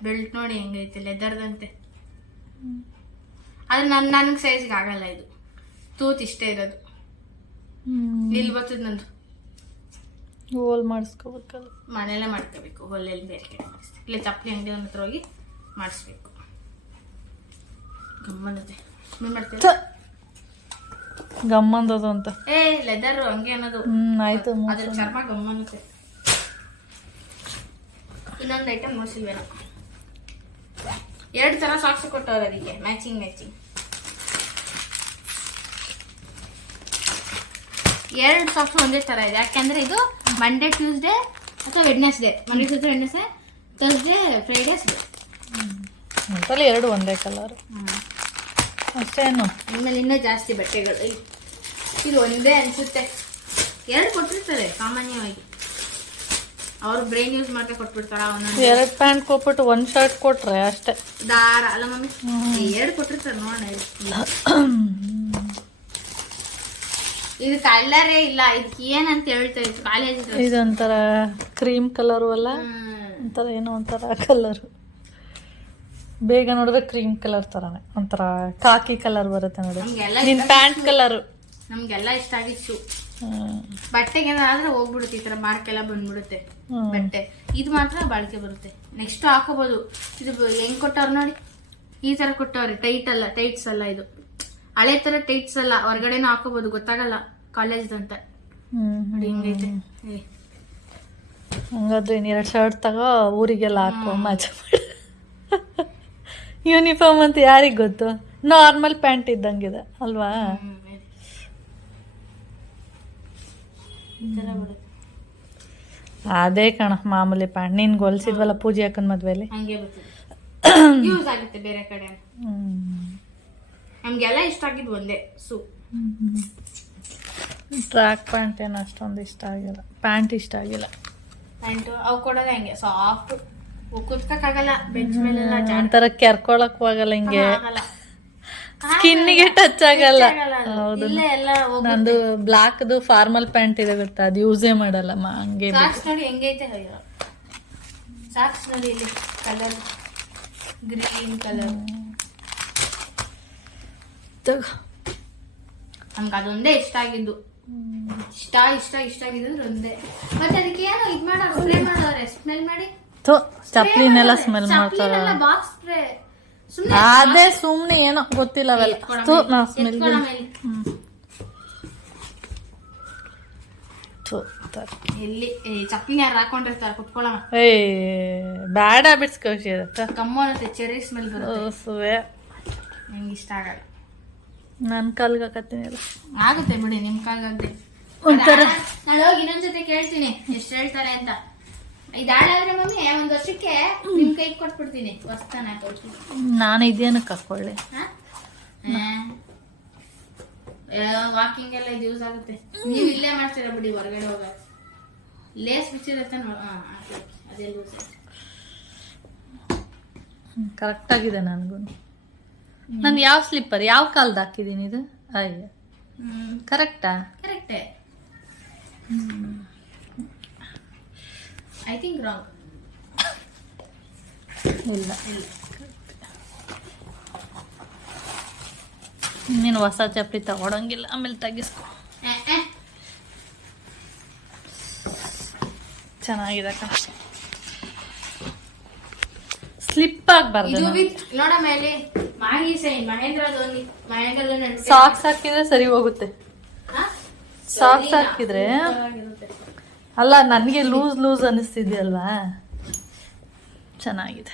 ಬೆಲ್ಟ್ ನೋಡಿ ಹೆಂಗೈತೆ, ಲೆದರ್ದಂತೆ. ಆದ್ರೆ ನನಗೆ ಸೈಜ್ಗೆ ಆಗಲ್ಲ ಇದು. ತೂತ್ ಇಷ್ಟೇ ಇರೋದು. ಇಲ್ಲಿ ಬರ್ತದ ನಂದು. ಹೋಲ್ ಮಾಡಿಸ್ಕೋಬೇಕಲ್ಲ, ಮನೆಯಲ್ಲೇ ಮಾಡ್ಕೋಬೇಕು. ಹೊಲ್ಲೆಲ್ಲಿ ಬೇರೆ ಕಡೆ ಮಾಡಿಸ್ತೀವಿ, ಇಲ್ಲ ಚಪ್ಪಲಿ ಅಂಗಡಿ ಹತ್ರ ಹೋಗಿ ಮಾಡಿಸ್ಬೇಕು. ಗಮ್ಮಂದತೆ ಮಾಡ್ತೀವಿ. ಗಮ್ಮಂದದು ಅಂತ ಲೆದರ್ ಹಂಗೆ ಅನ್ನೋದು. ಆಯ್ತು, ಅದ್ರ ಚರ್ಮ ಗಮ್ಮನ್ನುತ್ತೆ. ಇನ್ನೊಂದು ಐಟಮ್ ನೋಡ್ಸಿಲ್ವೇನೋ, 2 ತರ ಸಾಕ್ಸ್ ಕೊಟ್ಟವ್ರೆ ಅದಕ್ಕೆ ಮ್ಯಾಚಿಂಗ್. 2 ಸಾಕ್ಸ್ ಒಂದೇ ತರ ಇದೆ. ಯಾಕೆಂದ್ರೆ ಇದು ಮಂಡೇ ಟ್ಯೂಸ್ಡೇ ಅಥವಾ Wednesday. Monday Tuesday Wednesday, Thursday Friday Sunday. ಅಂತಲ್ಲಿ 2 ಒಂದೇ ಕಲರ್ ಅಷ್ಟೇನು. ಇನ್ಮೇಲೆ ಇನ್ನೂ ಜಾಸ್ತಿ ಬಟ್ಟೆಗಳು. ಇದು ಒಂದೇ ಅನ್ಸುತ್ತೆ. 2 ಕೊಟ್ಟಿರ್ತಾರೆ ಸಾಮಾನ್ಯವಾಗಿ. ಅವ್ರು ಬ್ರೈನ್ ಯೂಸ್ ಮಾಡ್ತಾ ಕೊಟ್ಬಿಡ್ತಾರ. 2 ಪ್ಯಾಂಟ್ ಕೊಟ್ಬಿಟ್ಟು 1 ಶರ್ಟ್ ಕೊಟ್ರೆ ಅಷ್ಟೇ. ದಾರ ಅಲ್ಲ ಮಮ್ಮಿ, 2 ಕೊಟ್ಟಿರ್ತಾರೆ ನೋಡೋಣ. ಇದು ಕಲರೇ ಇಲ್ಲ. ಇದಕ್ಕೆ ಏನಂತ ಹೇಳ್ತಾ ಇತ್ತು ಕಾಲೇಜ್. ಇದೊಂಥರ ಕ್ರೀಮ್ ಕಲರು ಅಲ್ಲ, ಒಂಥರ ಏನೋ ಒಂಥರ ಕಲರು. ಬೇಗ ನೋಡಿದ್ರೆ ಕ್ರೀಮ್ ಕಲರ್ ತರಾನೆ, ಒಂಥರ ಕಾಕಿ ಕಲರ್ ಬರುತ್ತೆ ನೋಡಿ. ನಿನ್ ಪ್ಯಾಂಟ್ ಕಲರು ನಮ್ಗೆಲ್ಲ ಇಷ್ಟ ಆಗಿತ್ತು. ಬಟ್ಟೆಗೆ ಆದ್ರೆ ಹೋಗ್ಬಿಡುತ್ತೆ, ಈ ತರ ಮಾರ್ಕ್ ಎಲ್ಲ ಬಂದ್ಬಿಡುತ್ತೆ ಬಟ್ಟೆ. ಇದು ಮಾತ್ರ ಬಾಳಿಕೆ ಬರುತ್ತೆ, ನೆಕ್ಸ್ಟ್ ಹಾಕೋಬಹುದು. ಇದು ಹೆಂಗ್ ಕೊಟ್ಟವ್ರ ನೋಡಿ, ಈ ತರ ಕೊಟ್ಟವ್ರೆ. ಟೈಟ್ಸ್ ಅಲ್ಲ ಇದು, ಹಳೆ ತರ ಟೈಟ್ಸ್ ಅಲ್ಲ. ಹೊರಗಡೆನೂ ಹಾಕೋಬಹುದು, ಗೊತ್ತಾಗಲ್ಲ ಕಾಲೇಜ್ ಅಂತ ನೋಡಿ. ಹಿಂಗೈತೆ. ಹಂಗಾದ್ರೆ 2 ಶರ್ಟ್ ತಗೋ, ಊರಿಗೆಲ್ಲ ಹಾಕೋ, ಮಜಾ ಮಾಡಿ. ಯೂನಿಫಾರ್ಮ್ ಅಂತ ಯಾರಿಗ್ ಗೊತ್ತು? ನಾರ್ಮಲ್ ಪ್ಯಾಂಟ್ ಇದ್ದಂಗಿದೆ ಅಲ್ವಾ? ಅದೇ ಕಣ ಮಾಮೂಲಿ ಪ್ಯಾಂಟ್. ನೀನ್ ಹೊಲ್ಸಿದ್ವಲ್ಲ ಪೂಜೆ ಹಾಕನ್ ಮದ್ವೆಲಿ, ಯೂಸ್ ಆಗುತ್ತೆ ಬೇರೆ ಕಡೆ. ನಮ್ಗೆಲ್ಲ ಇಷ್ಟ ಆಗಿದ್ ಒಂದೇ ಸೂ. ಟ್ರ್ಯಾಕ್ ಪ್ಯಾಂಟ್ ಏನು ಅಷ್ಟೊಂದು ಇಷ್ಟ ಆಗಿಲ್ಲ, ಪ್ಯಾಂಟ್ ಇಷ್ಟ ಆಗಿಲ್ಲ. ಪ್ಯಾಂಟು ಅವು ಕೊಡೋದೇ ಹಂಗೆ ಸಾಫ್ಟ್ ಕುತ್ಕಕ್ಕಾಗಲ್ಲ ಬೆಂಚ್ ಮೇಲೆಲ್ಲ ಜಾಣ ಒಂಥರ ಕೆರ್ಕೊಳಕ್ ಆಗಲ್ಲ ಹಿಂಗೆ ಆಗಲ್ಲ. ಸ್ಕಿನ್ನಿಗೆ ಟಚ್ ಆಗಲ್ಲ. ಹೌದು, ಇಲ್ಲೇ ಎಲ್ಲ ನಂದು ಬ್ಲಾಕ್ದು ಫಾರ್ಮಲ್ ಪ್ಯಾಂಟ್ ಇದೆ ಗೊತ್ತಾ, ಅದು ಯೂಸೇ ಮಾಡಲ್ಲ ಹಂಗೆ. ಸಾಕ್ಸ್ ನೋಡಿ ಹೆಂಗೈತೆ, ಅಯ್ಯೋ ಸಾಕ್ಸ್ ನೋಡಿ ಇಲ್ಲಿ ಕಲರ್ ಗ್ರೀನ್ ಕಲರ್. ನಮ್ಗೆ ಅದೊಂದೇ ಇಷ್ಟ ಆಗಿದ್ದು, ಇಷ್ಟ ಆಗಿದ್ದು ಅಂದ್ರೆ ಒಂದೇ. ಮತ್ತೆ ಅದಕ್ಕೆ ಏನೋ ಇದ್ ಮಾಡೋರು, ಸ್ಪ್ರೇ ಮಾಡೋರೆ, ಸ್ಮೆಲ್ ಮಾಡಿ ಚಪ್ಲಿನೆಲ್ಲ ಸ್ಮೆಲ್ ಮಾಡ್ತಾರ. ಬಾಕ್ಸ್ ಸ್ಪ್ರೇ ಅದೇ ಸುಮ್ನೆ ಏನೋ ಗೊತ್ತಿಲ್ಲ ಅವೆಲ್ಲ. ಸ್ಮೆಲ್ ಎಲ್ಲಿ ಚಪ್ಲಿ ಯಾರು ಹಾಕೊಂಡಿರ್ತಾರ ಕುತ್ಕೊಳ್ಳ. ಬ್ಯಾಡ್ ಹ್ಯಾಬಿಟ್ಸ್ ಕೌಶಿ ಕಮ್ಮೋ ಅನ್ನತ್ತೆ, ಚೆರಿ ಸ್ಮೆಲ್ ಬರುತ್ತೆ, ನಂಗೆ ಇಷ್ಟ ಆಗಲ್ಲ. ನನ್ ಕಾಲ್ಗಾಕತ್ತೀನಿ ಆಗುತ್ತೆ ಬಿಡಿ, ನಿಮ್ ಕಾಲ್ಗಾಗ್ದೆ. ನಾನು ಹೋಗಿ ಇನ್ನೊಂದ್ಸತಿ ಕೇಳ್ತೀನಿ ಎಷ್ಟು ಹೇಳ್ತಾರೆ ಅಂತ. ಇದಾದ್ರೆ ಮಮ್ಮಿ ಒಂದ್ ವರ್ಷಕ್ಕೆ ನಿಮ್ ಕೈ ಕೊಟ್ಬಿಡ್ತೀನಿ, ಹೊಸ್ತಾನ ಹಾಕೊಳ್ತೀನಿ. ನಾನು ಇದೇನಕ್ಕೆ ಹಾಕೊಳ್ಳಿ, ವಾಕಿಂಗ್ ಎಲ್ಲ ಇದು ಯೂಸ್ ಆಗುತ್ತೆ. ನೀವ್ ಇಲ್ಲೇ ಮಾಡ್ತೀರ ಬಿಡಿ, ಹೊರಗಡೆ ಹೋಗ ಲೇಸ್ ಬಿಚ್ಚಿರತ್ತೆ, ಅದೇ ಯೂಸ್ ಆಯ್ತು. ಕರೆಕ್ಟ್ ಆಗಿದೆ ನನಗೂ. ನಾನು ಯಾವ ಸ್ಲಿಪ್ಪರ್ ಯಾವ ಕಾಲ್ದು ಹಾಕಿದೀನಿ ಇದು? ಅಯ್ಯ ಕರೆಕ್ಟಾ? ಕರೆಕ್ಟೇ. I think wrong. ಇಲ್ಲ, ನೀನು ಹೊಸ ಚಪ್ಪಲಿ ತಗೊಳಂಗಿಲ್ಲ, ಆಮೇಲೆ ತೆಗಿಸ್ಕೊ. ಚೆನ್ನಾಗಿದೆ ಕಣ, ಸ್ಲಿಪ್ ಆಗ್ಬಾರ್ದು. ನೋಡ ಮೇಲೆ ಮಾಹಿ ಸೈನ್ ಮಹೇಂದ್ರ ಧೋನಿ ಸಾಕ್ಸ್ ಹಾಕಿದ್ರೆ ಸರಿ ಹೋಗುತ್ತೆ. ಸಾಕ್ಸ್ ಹಾಕಿದ್ರೆ ಅಲ್ಲ, ನನಗೆ ಲೂಸ್ ಅನಿಸ್ತಿದ್ಯಲ್ವಾ, ಚೆನ್ನಾಗಿದೆ.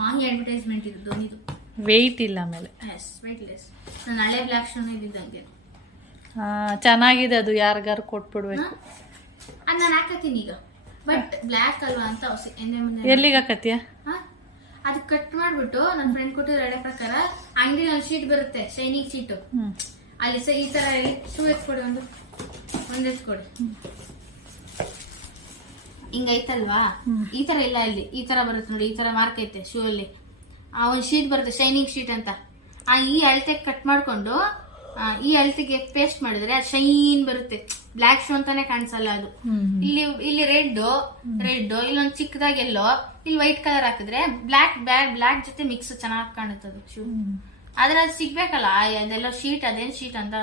ಮಾಹಿ ಅಡ್ವರ್ಟೈಸ್ಮೆಂಟ್ ಇದು ಧೋನಿದು. ವೆಯ್ಟ್ ಇಲ್ಲ ಆಮೇಲೆ, ವೆಯ್ಟ್ಲೆಸ್. ನಾನು ಹಳೆ ಬ್ಲಾಕ್ ಶೂನ ಇದ್ದಿದ್ದಂಗೆ. ಚೆನ್ನಾಗಿದೆ, ಅದು ಯಾರಿಗಾರು ಕೊಟ್ಬಿಡ್ಬೇಕು. ಅದು ನಾನು ಹಾಕತ್ತೀನಿ ಈಗ, ಬಟ್ ಬ್ಲ್ಯಾಕ್ ಅಲ್ವಾ ಅಂತ ಎಲ್ಲಿಗೆ ಹಾಕತ್ತೀಯ? ಅದು ಕಟ್ ಮಾಡ್ಬಿಟ್ಟು ನನ್ನ ಫ್ರೆಂಡ್ ಕೊಟ್ಟಿರೋ ಹಳೆ ಪ್ರಕಾರ ಅಂಗಡಿ ಒಂದು ಶೀಟ್ ಬರುತ್ತೆ, ಶೈನಿಂಗ್ ಶೀಟು, ಅಲ್ಲಿ ಈ ತರ ಶೂ ಎತ್ಕೊಡಿ, ಒಂದು ಎತ್ಕೊಡಿ, ಹಿಂಗೈತಲ್ವಾ, ಈ ತರ ಇಲ್ಲ, ಇಲ್ಲಿ ಈ ತರ ಬರುತ್ತೆ ನೋಡಿ, ಈ ತರ ಮಾರ್ಕ್ ಐತೆ ಶೂ ಅಲ್ಲಿ. ಒಂದು ಶೀಟ್ ಬರುತ್ತೆ ಶೈನಿಂಗ್ ಶೀಟ್ ಅಂತ, ಈ ಅಳತೆಗೆ ಕಟ್ ಮಾಡ್ಕೊಂಡು ಈ ಅಳತೆಗೆ ಪೇಸ್ಟ್ ಮಾಡಿದ್ರೆ ಅದು ಶೈನ್ ಬರುತ್ತೆ. ಬ್ಲ್ಯಾಕ್ ಶೂ ಅಂತಾನೆ ಕಾಣಿಸಲ್ಲ ಅದು. ಇಲ್ಲಿ ರೆಡ್ ಇಲ್ಲೊಂದು ಚಿಕ್ಕದಾಗಿ ಎಲ್ಲೋ, ಇಲ್ಲಿ ವೈಟ್ ಕಲರ್ ಹಾಕಿದ್ರೆ ಬ್ಲ್ಯಾಕ್ ಜೊತೆ ಮಿಕ್ಸ್ ಚೆನ್ನಾಗಿ ಕಾಣುತ್ತೆ ಶೂ. ಆದ್ರೆ ಅದು ಸಿಗ್ಬೇಕಲ್ಲ, ಅದೆಲ್ಲ ಶೀಟ್, ಅದೇನ್ ಶೀಟ್ ಅಂತ,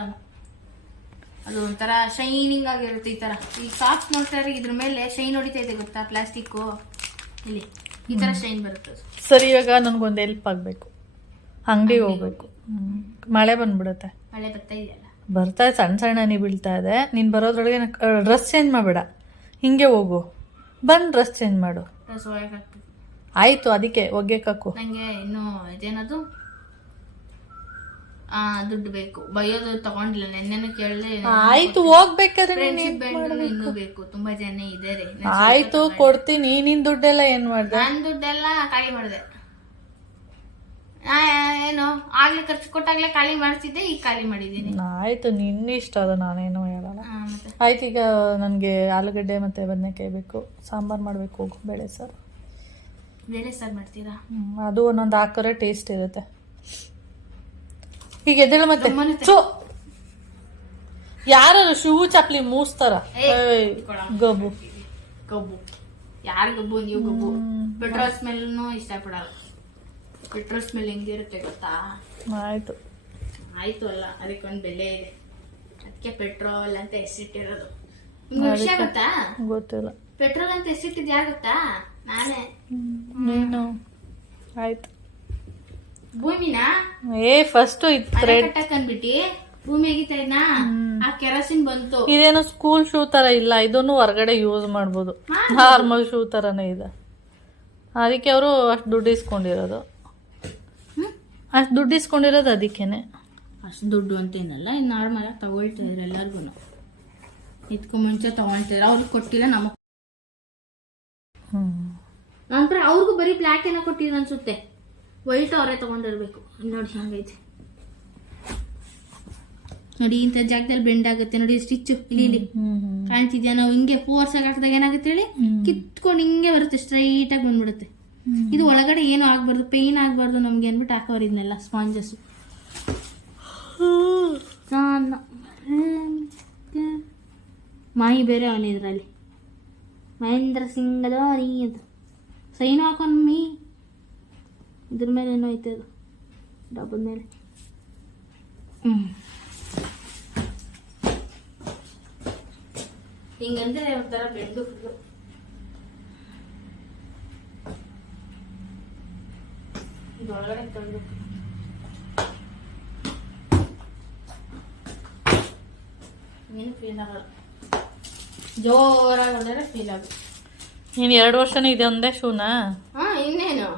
ಅದು ಒಂಥರ ಶೈನಿಂಗ್ ಆಗಿರುತ್ತೆ. ಈ ತರ ಈ ಸಾಕ್ಸ್ ನೋಡ್ತಾರೆ, ಇದ್ರ ಮೇಲೆ ಶೈನ್ ಹೊಡಿತಾ ಇದೆ ಗೊತ್ತಾ, ಪ್ಲಾಸ್ಟಿಕ್ ಇಲ್ಲಿ ಈ ತರ ಶೈನ್ ಬರುತ್ತೆ. ಸರಿ, ಇವಾಗ ನನ್ಗೊಂದು ಹೆಲ್ಪ್ ಆಗ್ಬೇಕು, ಅಂಗಡಿಗೆ ಹೋಗ್ಬೇಕು. ಮಳೆ ಬಂದ್ಬಿಡುತ್ತೆ. ಮಳೆ ಬರ್ತಾ ಇದೆಯಲ್ಲ, ಬರ್ತಾ ಸಣ್ಣ ಹನಿ ಬೀಳ್ತಾ ಇದೆ. ನೀನ್ ಬರೋದ್ರೊಳಗೆ ಡ್ರೆಸ್ ಚೇಂಜ್ ಮಾಡಬೇಡ, ಹಿಂಗೆ ಹೋಗು, ಬಂದ್ ಡ್ರೆಸ್ ಚೇಂಜ್ ಮಾಡು. ಆಯ್ತು, ಅದಕ್ಕೆ ಒಗ್ಗೆಕಾಕು. ನಂಗೆ ಇನ್ನು ಇದೇನದು ದುಡ್ಡು ಬೇಕು, ಬೈಯೋದು ತಗೊಂಡಿಲ್ಲ, ನೆನ್ನೆನು ಕೇಳದೆ. ಆಯ್ತು, ಹೋಗ್ಬೇಕಾದ್ರೆ ಇನ್ನೂ ಬೇಕು, ತುಂಬಾ ಜನ ಇದಾರೆ. ಆಯ್ತು, ಕೊಡ್ತೀನಿ. ನಿನ್ ದುಡ್ಡೆಲ್ಲ ಏನ್ ಮಾಡ್ದೆ? ನನ್ ದುಡ್ಡೆಲ್ಲ ಖಾಲಿ ಮಾಡಿದೆ. ಏನು ಆಗ್ಲೇ ಖರ್ಚು ಕೊಟ್ಟಾಗ್ಲೇ ಖಾಲಿ ಮಾಡ್ತಿದ್ದೆ, ಈಗ ಖಾಲಿ ಮಾಡಿದ್ದೀನಿ. ಆಯ್ತು, ನಿನ್ನ ಇಷ್ಟ, ಅದು ನಾನೇನು ಹೇಳಲ್ಲ. ಆಯ್ತು, ಈಗ ನನ್ಗೆ ಆಲೂಗಡ್ಡೆ ಮತ್ತೆ ಬದನೆಕಾಯಿ ಬೇಕು, ಸಾಂಬಾರ್ ಮಾಡ್ಬೇಕು. ಹೋಗು, ಬೇಳೆ ಸಾರು ಮಾಡ್ತೀರಾ? ಅದು ಒಂದೊಂದು ಹಾಕೋರೆ ಟೇಸ್ಟ್ ಇರುತ್ತೆ. ಈಗ ಎದ್ದೇಳು ಮತ್ತೆ. ಯಾರು ಶೂ ಚಪ್ಲಿ ಮೂಸ್ತಾರ? ಗಬ್ಬು ಯಾರು ಗಬ್ಬು? ನೀವು ಗಬ್ಬು. ಪೆಟ್ರೋಲ್ ಸ್ಮೆಲ್ನು ಇಷ್ಟಪಡಲ್ಲ. ಪೆಟ್ರೋಲ್ ಸ್ಮೆಲ್ ಹೆಂಗಿರುತ್ತೆ ಗೊತ್ತಾ? ಆಯ್ತು ಅಲ್ಲ, ಅದಕ್ಕೊಂದು ಬೆಲೆ ಇದೆ, ಅದಕ್ಕೆ ಪೆಟ್ರೋಲ್ ಅಂತ ಹೆಸರಿಟ್ಟಿರೋದು. ವಿಷಯ ಗೊತ್ತಾ? ಗೊತ್ತಿಲ್ಲ. ಪೆಟ್ರೋಲ್ ಅಂತ ಹೆಸರಿಟ್ಟಿದ್ ಯಾರು ಗೊತ್ತಾ? ನಾನೇ. ನೀನು? ಆಯ್ತು. ಭೂಮಿನ ಫಸ್ಟ್ ಕಟ್ಟಕಂದ್ಬಿಟ್ಟಿ ಭೂಮಿ ಆಗಿತಾ ಇದ್ನ, ಆ ಕೆರೋಸಿನ್ ಬಂತು. ಇದೇನು ಸ್ಕೂಲ್ ಶೂ ತರ ಇಲ್ಲ, ಇದನ್ನು ಹೊರಗಡೆ ಯೂಸ್ ಮಾಡ್ಬೋದು, ನಾರ್ಮಲ್ ಶೂ ತರನೇ ಇದೆ. ಅದಕ್ಕೆ ಅವರು ಅಷ್ಟು ದುಡ್ಡು ಇಸ್ಕೊಂಡಿರೋದು, ಅದಕ್ಕೇನೆ. ಅಷ್ಟು ದುಡ್ಡು ಅಂತೇನಲ್ಲ, ನಾರ್ಮಲ್ ಆಗಿ ತಗೊಳ್ತಾ ಇದ್ರು ಎಲ್ಲರಿಗೂ. ಇದಕ್ಕೂ ಮುಂಚೆ ತಗೊಳ್ತಿದ್ರು, ಅವ್ರಿಗೆ ಕೊಟ್ಟಿಲ್ಲ, ನಮಗ್ ನಂತರ ಅವ್ರಿಗೂ ಬರೀ ಬ್ಲ್ಯಾಕ್ ಏನೋ ಕೊಟ್ಟಿದ್ರು ಅನ್ಸುತ್ತೆ. ವೈಟ್ ಅವರೇ ತಗೊಂಡಿರ್ಬೇಕು. ನೋಡಿ ಹಂಗೈತೆ ನೋಡಿ, ಇಂಥ ಜಾಗದಲ್ಲಿ ಬೆಂಡ್ ಆಗುತ್ತೆ ನೋಡಿ, ಸ್ಟಿಚ್ ಇಲ್ಲಿ ಕಾಣ್ತಿದ್ಯಾ? ನಾವು ಹಿಂಗೆ ಫೋರ್ಸ್ ಆಗಿ ಹಾಕಿದಾಗ ಏನಾಗುತ್ತೆ ಹೇಳಿ, ಕಿತ್ಕೊಂಡು ಹಿಂಗೆ ಬರುತ್ತೆ, ಸ್ಟ್ರೈಟ್ ಆಗಿ ಬಂದ್ಬಿಡುತ್ತೆ. ಇದು ಒಳಗಡೆ ಏನು ಆಗ್ಬಾರ್ದು, ಪೇಯ್ನ್ ಆಗ್ಬಾರ್ದು ನಮ್ಗೆ ಅಂದ್ಬಿಟ್ಟು ಹಾಕೋರು ಇದನ್ನೆಲ್ಲ ಸ್ಪಾಂಜಸ್. ಮಾಹಿ ಬೇರೆ ಅವನೇ ಇದರಲ್ಲಿ, ಮಹೇಂದ್ರ ಸಿಂಗ್ ಧೋನಿ ಅದು ಸೈನು ಹಾಕೊಂಡ್ಮಿ. ಇದ್ರ ಮೇಲೆ ಏನೋ ಐತೆ ಅದು ಡಬ್ಬದ ಮೇಲೆ. ಹಿಂಗಂದ್ರೆ ಒಂಥರ ಬೆಂಡು ಫುಲ್ಲು. ಇದೊಳಗಡೆ ತೊಳ್ಬೇಕು. ಏನು ಫೀಲ್ ಆಗಲ್ಲ, ಜೋರಾಗಿ ಹೊಡೆದ್ರೆ ಫೀಲ್ ಆಗುತ್ತೆ. ನೀನು 2 ವರ್ಷನೇ ಇದೆ ಒಂದೇ ಶೂನಾ? ಹಾಂ, ಇನ್ನೇನು.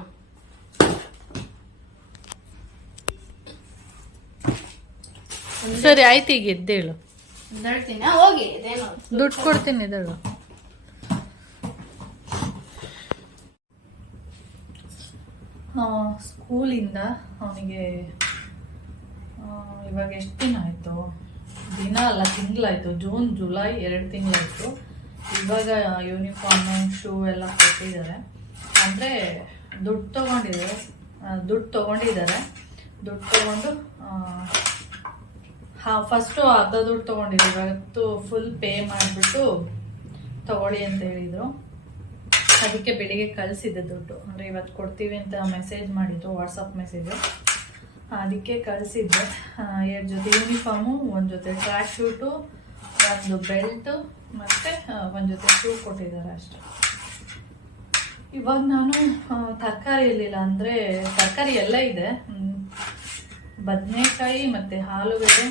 ಸರಿ ಆಯ್ತು, ಈಗ ಎದ್ದೇಳು. ಹೇಳ್ತೀನಿ ಹೋಗಿ, ಇದೇನು ದುಡ್ಡು ಕೊಡ್ತೀನಿ ಎದ್ದೇಳು. ಸ್ಕೂಲಿಂದ ಅವನಿಗೆ ಇವಾಗ ಎಷ್ಟು ದಿನ ಆಯಿತು, ದಿನ ಅಲ್ಲ ತಿಂಗಳಾಯಿತು, ಜೂನ್ ಜುಲೈ 2 ತಿಂಗಳಾಯಿತು. ಇವಾಗ ಯೂನಿಫಾರ್ಮು ಶೂ ಎಲ್ಲ ಕೊಟ್ಟಿದ್ದಾರೆ. ಅಂದರೆ ದುಡ್ಡು ತೊಗೊಂಡಿದ್ದಾರೆ. ದುಡ್ಡು ತೊಗೊಂಡು ಫಸ್ಟು ಅರ್ಧ ದುಡ್ಡು ತೊಗೊಂಡಿದ್ರು. ಇವತ್ತು ಫುಲ್ ಪೇ ಮಾಡಿಬಿಟ್ಟು ತಗೊಳ್ಳಿ ಅಂತ ಹೇಳಿದರು. ಅದಕ್ಕೆ ಬೆಳಿಗ್ಗೆ ಕಳಿಸಿದ್ದೆ ದುಡ್ಡು. ಅಂದರೆ ಇವತ್ತು ಕೊಡ್ತೀವಿ ಅಂತ ಮೆಸೇಜ್ ಮಾಡಿದ್ರು, ವಾಟ್ಸಪ್ ಮೆಸೇಜು. ಅದಕ್ಕೆ ಕಳಿಸಿದ್ದೆ. 2 ಜೊತೆ ಯೂನಿಫಾರ್ಮು, 1 ಜೊತೆ ಟ್ರ್ಯಾಕ್ ಶೂಟು, 1 ಬೆಲ್ಟು ಮತ್ತು 1 ಜೊತೆ ಶೂ ಕೊಟ್ಟಿದ್ದಾರೆ ಅಷ್ಟೆ. ಇವಾಗ ನಾನು ತರಕಾರಿ ಇರಲಿಲ್ಲ, ಅಂದರೆ ತರಕಾರಿ ಎಲ್ಲ ಇದೆ, ಬದನೆಕಾಯಿ ಮತ್ತು ಆಲೂಗಡ್ಡೆ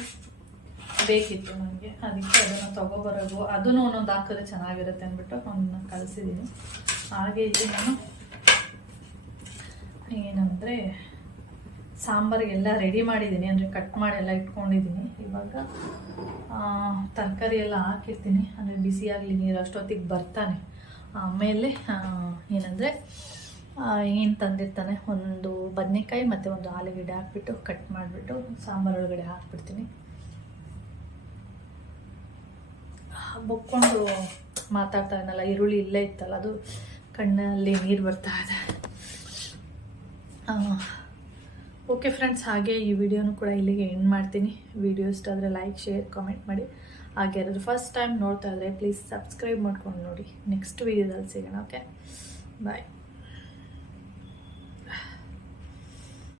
ಬೇಕಿತ್ತು ನನಗೆ. ಅದಕ್ಕೆ ಅದನ್ನು ತೊಗೊಬರೋದು, ಅದನ್ನು ಒಂದೊಂದು ಹಾಕಿದ್ರೆ ಚೆನ್ನಾಗಿರುತ್ತೆ ಅಂದ್ಬಿಟ್ಟು ಅವನ್ನ ಕಳಿಸಿದ್ದೀನಿ. ಹಾಗೆ ಇಲ್ಲಿ ನಾನು ಏನಂದರೆ ಸಾಂಬಾರಿಗೆಲ್ಲ ರೆಡಿ ಮಾಡಿದ್ದೀನಿ, ಅಂದರೆ ಕಟ್ ಮಾಡಿ ಎಲ್ಲ ಇಟ್ಕೊಂಡಿದ್ದೀನಿ. ಇವಾಗ ತರಕಾರಿ ಎಲ್ಲ ಹಾಕಿರ್ತೀನಿ, ಅಂದರೆ ಬಿಸಿಯಾಗಲಿ ನೀರು, ಅಷ್ಟೊತ್ತಿಗೆ ಬರ್ತಾನೆ. ಆಮೇಲೆ ಏನಂದರೆ ಏನು ತಂದಿರ್ತಾನೆ, 1 ಬದನೆಕಾಯಿ ಮತ್ತು 1 ಆಲೂಗಡ್ಡೆ ಹಾಕ್ಬಿಟ್ಟು ಕಟ್ ಮಾಡಿಬಿಟ್ಟು ಸಾಂಬಾರು ಒಳಗಡೆ ಹಾಕ್ಬಿಡ್ತೀನಿ. ಬೊಕ್ಕೊಂಡು ಮಾತಾಡ್ತಾ ಇದ್ದಲ್ಲ, ಈರುಳ್ಳಿ ಇಲ್ಲೇ ಇತ್ತಲ್ಲ, ಅದು ಕಣ್ಣಲ್ಲಿ ನೀರು ಬರ್ತಾ ಇದೆ. ಓಕೆ ಫ್ರೆಂಡ್ಸ್, ಹಾಗೆ ಈ ವಿಡಿಯೋನು ಕೂಡ ಇಲ್ಲಿಗೆ ಎಂಡ್ ಮಾಡ್ತೀನಿ. ವಿಡಿಯೋ ಇಷ್ಟ ಆದರೆ ಲೈಕ್, ಶೇರ್, ಕಾಮೆಂಟ್ ಮಾಡಿ. ಹಾಗೆ ಯಾರಾದರೂ ಫಸ್ಟ್ ಟೈಮ್ ನೋಡ್ತಾ ಇದ್ದರೆ ಪ್ಲೀಸ್ ಸಬ್ಸ್ಕ್ರೈಬ್ ಮಾಡ್ಕೊಂಡು ನೋಡಿ. ನೆಕ್ಸ್ಟ್ ವಿಡಿಯೋದಲ್ಲಿ ಸಿಗೋಣ. ಓಕೆ, ಬಾಯ್.